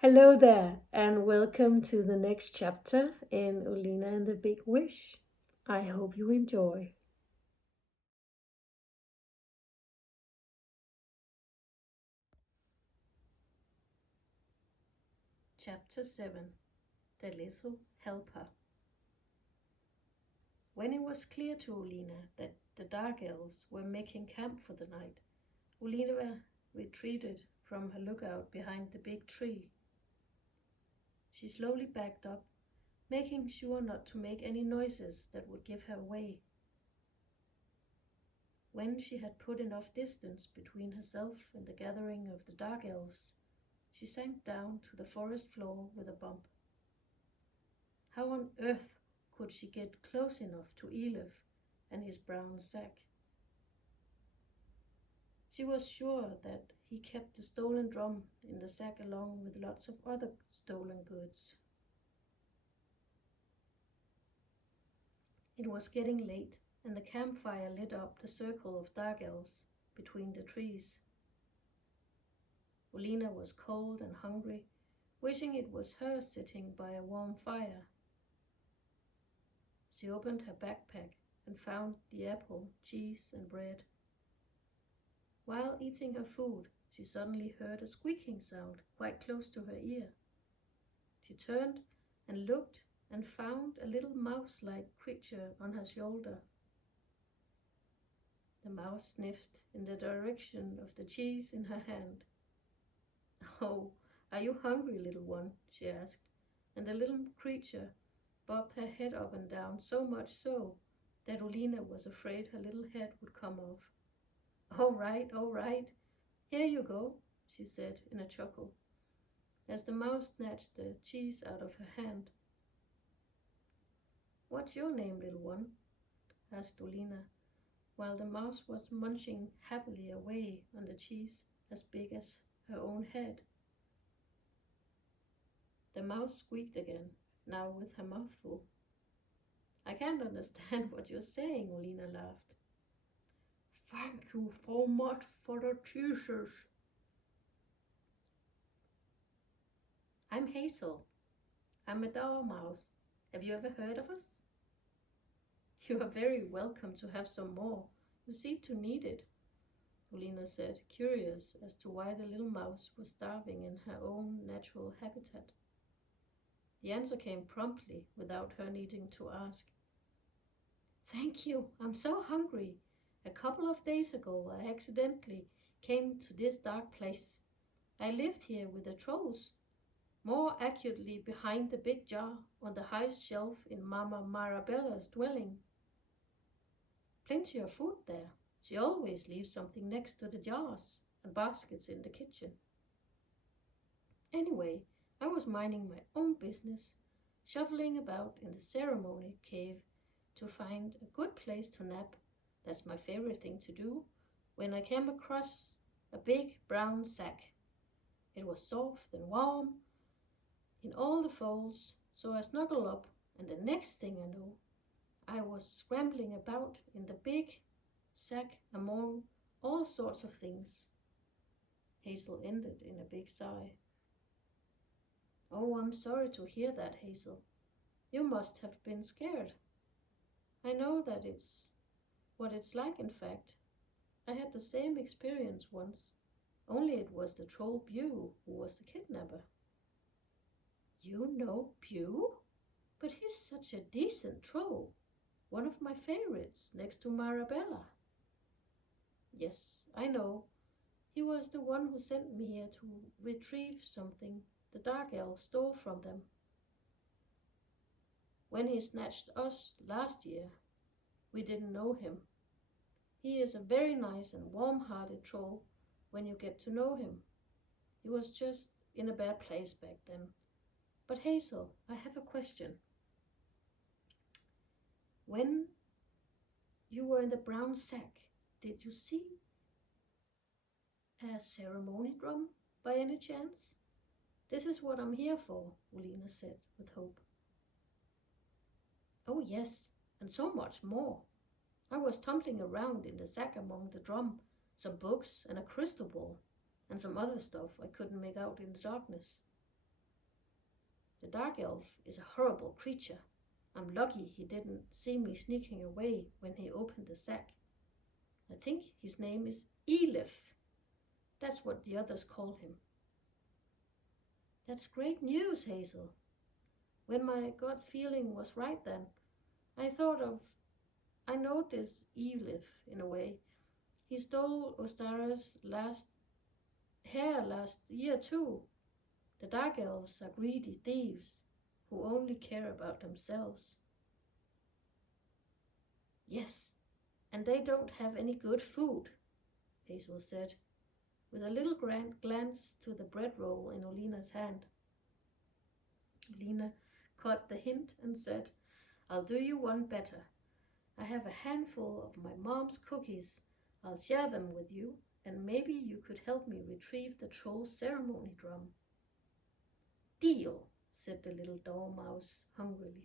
Hello there, and welcome to the next chapter in Olina and the Big Wish. I hope you enjoy. Chapter 7. The Little Helper. When it was clear to Olina that the Dark Elves were making camp for the night, Olina retreated from her lookout behind the big tree. She slowly backed up, making sure not to make any noises that would give her away. When she had put enough distance between herself and the gathering of the Dark Elves, she sank down to the forest floor with a bump. How on earth could she get close enough to Elif and his brown sack? She was sure that he kept the stolen drum in the sack along with lots of other stolen goods. It was getting late, and the campfire lit up the circle of dark elves between the trees. Olina was cold and hungry, wishing it was her sitting by a warm fire. She opened her backpack and found the apple, cheese, and bread. While eating her food, she suddenly heard a squeaking sound quite close to her ear. She turned and looked and found a little mouse-like creature on her shoulder. The mouse sniffed in the direction of the cheese in her hand. "Oh, are you hungry, little one?" she asked, and the little creature bobbed her head up and down, so much so that Olina was afraid her little head would come off. All right, here you go," she said in a chuckle, as the mouse snatched the cheese out of her hand. "What's your name, little one?" asked Olina, while the mouse was munching happily away on the cheese as big as her own head. The mouse squeaked again, now with her mouth full. "I can't understand what you're saying," Olina laughed. "Thank you so much for the cheeses." "I'm Hazel. I'm a dormouse. Have you ever heard of us?" "You are very welcome to have some more. You seem to need it," Olina said, curious as to why the little mouse was starving in her own natural habitat. The answer came promptly, without her needing to ask. "Thank you, I'm so hungry. A couple of days ago I accidentally came to this dark place. I lived here with the trolls, more accurately behind the big jar on the highest shelf in Mama Marabella's dwelling. Plenty of food there. She always leaves something next to the jars and baskets in the kitchen. Anyway, I was minding my own business, shuffling about in the ceremony cave to find a good place to nap. That's my favorite thing to do, when I came across a big brown sack. It was soft and warm in all the folds, so I snuggled up, and the next thing I knew, I was scrambling about in the big sack among all sorts of things. Hazel ended in a big sigh. "Oh, I'm sorry to hear that, Hazel. You must have been scared. I know that it's what it's like, in fact. I had the same experience once, only it was the troll Bew who was the kidnapper." "You know Bew? But he's such a decent troll. One of my favorites, next to Marabella." "Yes, I know. He was the one who sent me here to retrieve something the Dark Elf stole from them when he snatched us last year. We didn't know him. He is a very nice and warm-hearted troll when you get to know him. He was just in a bad place back then. But Hazel, I have a question. When you were in the brown sack, did you see a ceremony drum by any chance?" "This is what I'm here for," Olina said with hope. "Oh yes, and so much more. I was tumbling around in the sack among the drum, some books and a crystal ball, and some other stuff I couldn't make out in the darkness." The dark elf is a horrible creature. I'm lucky he didn't see me sneaking away when he opened the sack. I think his name is Elif. That's what the others call him. That's great news, Hazel. When my gut feeling was right then, I noticed Elif in a way. He stole Ostara's hair last year too. The dark elves are greedy thieves who only care about themselves. Yes, and they don't have any good food, Hazel said, with a little glance to the bread roll in Olina's hand. Olina caught the hint and said, I'll do you one better. I have a handful of my mom's cookies. I'll share them with you, and maybe you could help me retrieve the troll's ceremony drum. Deal, said the little dormouse hungrily.